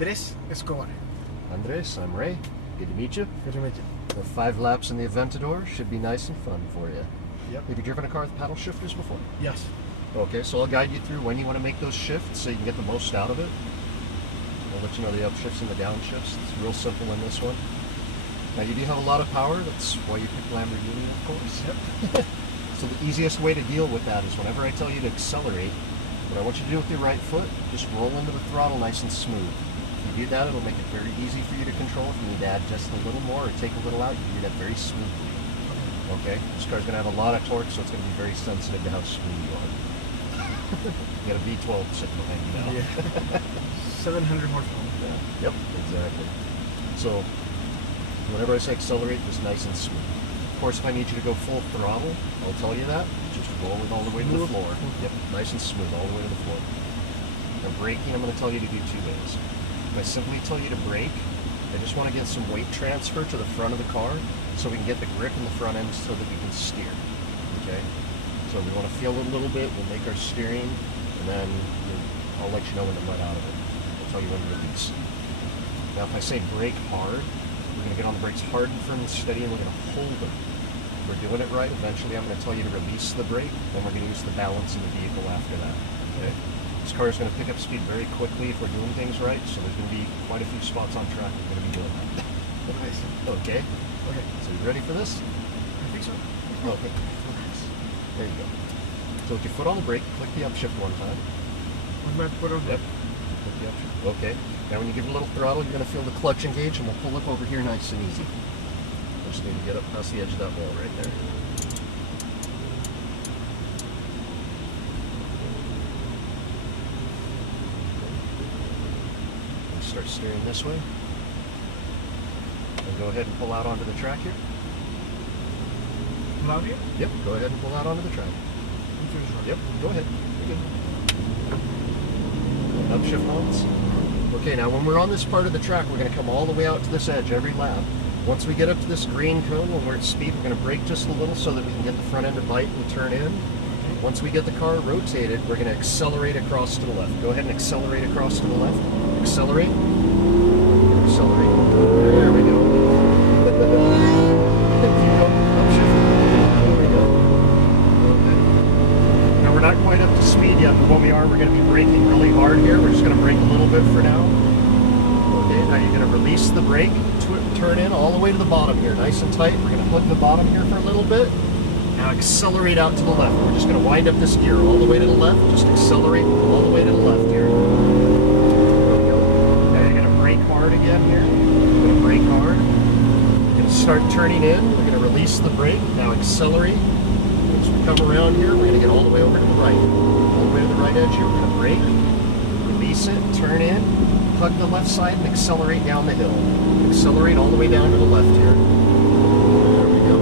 Andrés Escobar. Andrés, I'm Ray. Good to meet you. Good to meet you. The 5 laps in the Aventador should be nice and fun for you. Yep. Have you driven a car with paddle shifters before? Yes. Okay, so I'll guide you through when you want to make those shifts so you can get the most out of it. I'll let you know the upshifts and the downshifts. It's real simple in this one. Now you do have a lot of power, that's why you picked Lamborghini, of course. Yep. So the easiest way to deal with that is whenever I tell you to accelerate, what I want you to do with your right foot, just roll into the throttle nice and smooth. If you do that, it'll make it very easy for you to control. If you need to add just a little more or take a little out, you can do that very smoothly. Okay? This car's going to have a lot of torque, so it's going to be very sensitive to how smooth you are. You got a V12 sitting behind you now. Yeah. 700 horsepower. Yeah. Yep, exactly. So, whenever I say accelerate, just nice and smooth. Of course, if I need you to go full throttle, I'll tell you that. Just roll it all the way to the floor. Yep, nice and smooth all the way to the floor. Now braking, I'm going to tell you to do 2 ways. If I simply tell you to brake, I just want to get some weight transfer to the front of the car so we can get the grip in the front end so that we can steer. Okay? So we want to feel it a little bit, we'll make our steering, and then I'll let you know when to let out of it. I'll tell you when to release. Now if I say brake hard, we're going to get on the brakes hard and firm and steady, and we're going to hold them. If we're doing it right, eventually I'm going to tell you to release the brake, then we're going to use the balance in the vehicle after that. Okay? This car is going to pick up speed very quickly if we're doing things right, so there's going to be quite a few spots on track we're going to be doing that. Nice. Okay? Okay. So you ready for this? I think so. Okay. There you go. So with your foot on the brake, click the upshift one time. With my foot on Yep. Click the upshift. Okay. Now when you give it a little throttle, you're going to feel the clutch engage, and we'll pull up over here nice and easy. I just need to get up past the edge of that wall right there. And start steering this way. And go ahead and pull out onto the track here. Loud here? Yep, go ahead and pull out onto the track. Yep, go ahead. You're good. Upshift mounts. Okay, now when we're on this part of the track, we're going to come all the way out to this edge every lap. Once we get up to this green cone, when we're at speed, we're going to brake just a little so that we can get the front end to bite and turn in. Once we get the car rotated, we're going to accelerate across to the left. Go ahead and accelerate across to the left. Accelerate. Accelerate. There we go. We're not quite up to speed yet, but when we are, we're going to be braking really hard here. We're just going to brake a little bit for now. Okay, now you're going to release the brake, turn in all the way to the bottom here, nice and tight. We're going to hook the bottom here for a little bit. Now accelerate out to the left. We're just going to wind up this gear all the way to the left. Just accelerate all the way to the left here. There we go. Now you're going to brake hard again here. You're going to brake hard. You're going to start turning in. We're going to release the brake. Now accelerate. As we come around here, we're going to get all the way over to the right. All the way to the right edge here, we're going to brake, release it, turn in, hug the left side, and accelerate down the hill. Accelerate all the way down to the left here. There we go.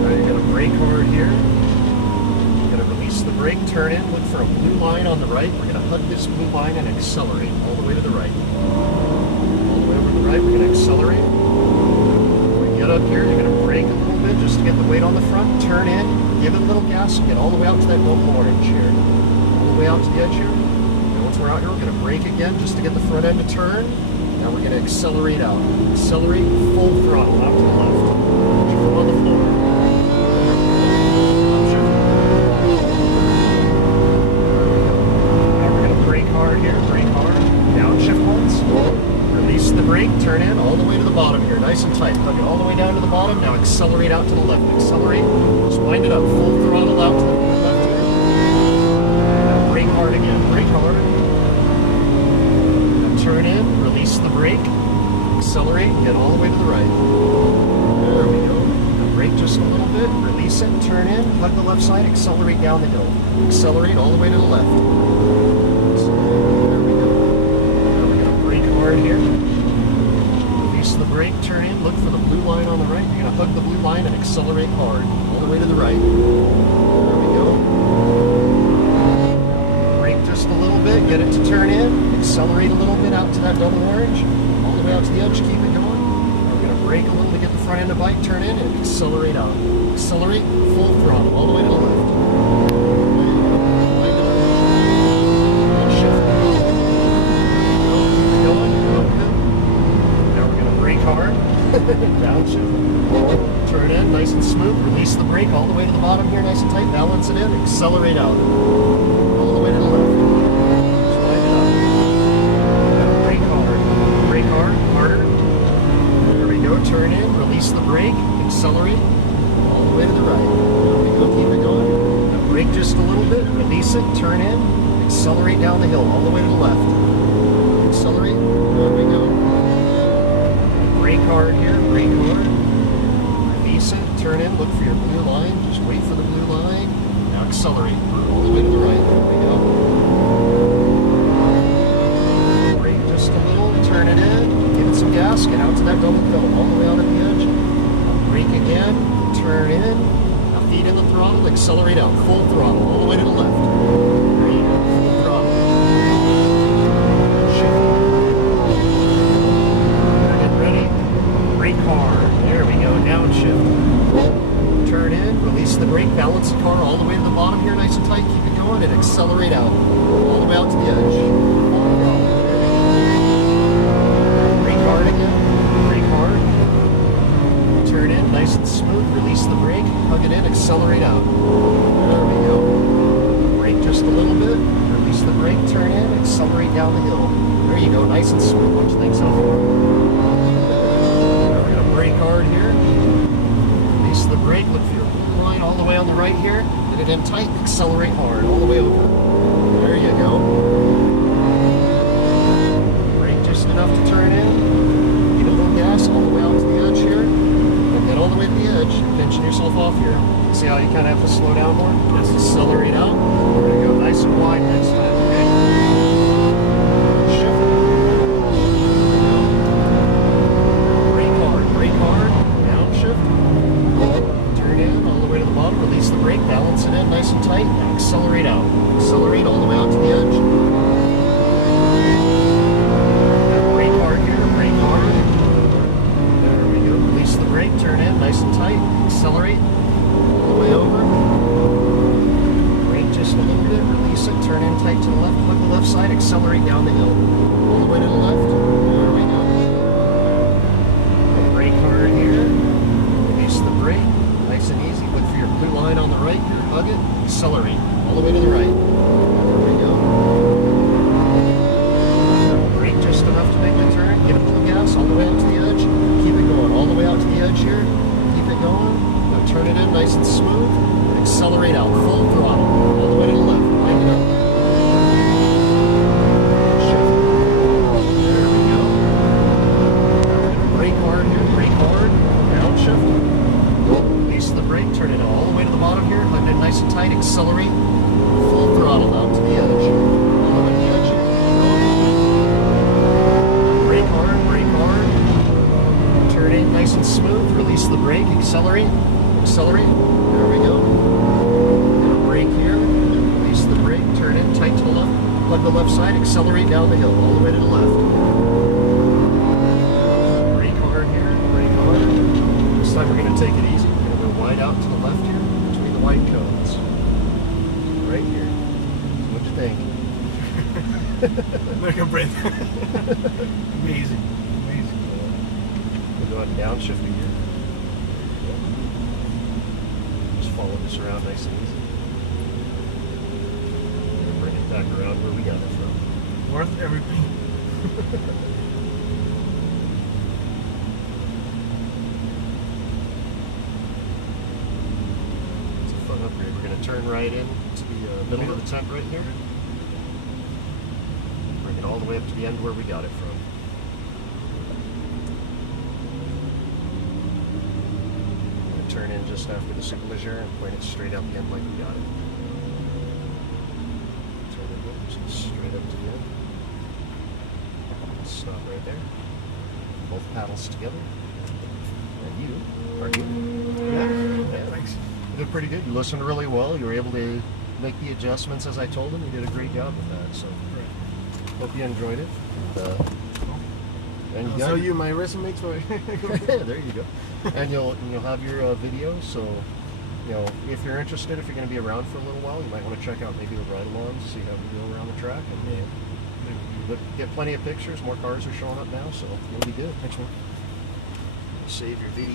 Now you're going to brake hard here. You're going to release the brake, turn in, look for a blue line on the right. We're going to hug this blue line and accelerate all the way to the right. All the way over to the right, we're going to accelerate. When we get up here, you're going to brake a little bit just to get the weight on the front, turn in, give it a little gas, get all the way out to that double orange here. All the way out to the edge here. And once we're out here, we're going to brake again just to get the front end to turn. Now we're going to accelerate out. Accelerate full throttle out to the left. Put your foot on the floor. Now we're going to brake hard here, brake hard. Downshift once. Release the brake, turn in all the way to the bottom here, nice and tight. Hug it all the way down to the bottom. Now accelerate out to the left. Accelerate. Just wind it up. Full throttle out to the left here. Now brake hard again. Brake hard. Now turn in. Release the brake. Accelerate. Get all the way to the right. There we go. Now brake just a little bit. Release it. Turn in. Hug the left side. Accelerate down the hill. Accelerate all the way to the left. There we go. Now we're going to brake hard here. Release the brake, turn in, look for the blue line on the right. You're going to hug the blue line and accelerate hard, all the way to the right. There we go. Brake just a little bit, get it to turn in, accelerate a little bit out to that double orange, all the way out to the edge, keep it going. Now we're going to brake a little to get the front end of the bike, turn in, and accelerate out. Accelerate, full throttle, all the way to the left. Wind it up. And shift. There we go. downshift. Turn in, nice and smooth. Release the brake all the way to the bottom here, nice and tight. Balance it in, accelerate out. All the way to the left. Slide it up. Brake hard. Brake hard, harder. There we go, turn in, release the brake, accelerate. All the way to the right. There we go, keep it going. Now brake just a little bit, release it, turn in, accelerate down the hill, all the way to the left. Accelerate, there we go. Brake hard here, brake hard. Release it, turn in, look for your blue line, just wait for the blue line. Now accelerate, all the way to the right, there we go. Brake just a little, turn it in, give it some gas, get out to that double fill, all the way out at the edge. Brake again, turn in, now feet in the throttle, accelerate out, full throttle, all the way to the left. There you go, full throttle. Shift. Get ready, brake hard, there we go, downshift. Turn in, release the brake, balance the car all the way to the bottom here, nice and tight, keep it going, and accelerate out, all the way out to the edge. Full throttle. Brake hard again, brake hard. Turn in, nice and smooth, release the brake, hug it in, accelerate out. There we go. Brake just a little bit, release the brake, turn in, accelerate down the hill. There you go, nice and smooth. Watch things out. Now we're going to brake hard here. Release the brake, look for your blue line all the way on the right here. Get it in tight, accelerate hard, all the way over. There you go. Brake just enough to turn in. Get a little gas all the way out to the edge here. Get all the way to the edge, pinching yourself off here. See how you kind of have to slow down more? Just accelerate out. We're going to go nice and wide next time, okay? Shift. Brake hard, downshift. Turn in all the way to the bottom, release the brake, balance it in nice and tight, and accelerate out. Accelerate all the way out to the edge. Brake hard here, brake hard. Release the brake, turn in, nice and tight, accelerate, all the way over. Brake just a little bit, release it, turn in tight to the left, flip the left side, accelerate down the hill. All the way to the left, there we go. Brake hard here, release the brake, nice and easy, look for your blue line on the right here, hug it, accelerate, all the way to the right. There we go. Brake just enough to make the turn, give it a little gas, all the way out to the edge, keep it going, all the way out to the edge here, keep it going, now turn it in nice and smooth, and accelerate out, full throttle, all the way to the left, wind it up. Shift. There we go. Now we're going to brake hard here, brake hard, downshift, release the brake, turn it all the way to the bottom here, hug it in nice and tight, accelerate, full throttle out to the edge, all the way to the edge here, brake hard, turn in nice and smooth, release the brake, accelerate, there we go. Gonna brake here, release the brake, turn in tight to the left, plug the left side, accelerate down the hill, all the way to the left. Brake hard here, brake hard. This time we're gonna take it easy, we're gonna go wide out to the left here, between the white cones. Right here. What'd you think? Like a breath. Amazing. We'll go ahead and downshift again. Just follow this around nice and easy. And bring it back around where we got it from. Worth every penny. It's a fun upgrade. We're going to turn right in to the middle of the tent right here. Bring it all the way up to the end where we got it from. Turn in just after the superleggere and point it straight out the end like we got it. Turn it in just straight up to the end. Stop right there. Both paddles together. And you are good. Yeah, thanks. You did pretty good. You listened really well. You were able to make the adjustments as I told them. You did a great job with that. So hope you enjoyed it. And I'll show you my resume too. there you go. And you'll have your video. So if you're interested, if you're going to be around for a little while, you might want to check out maybe the ride-alongs, see how we go around the track, and get plenty of pictures. More cars are showing up now, so you'll be good. Next one. save your video.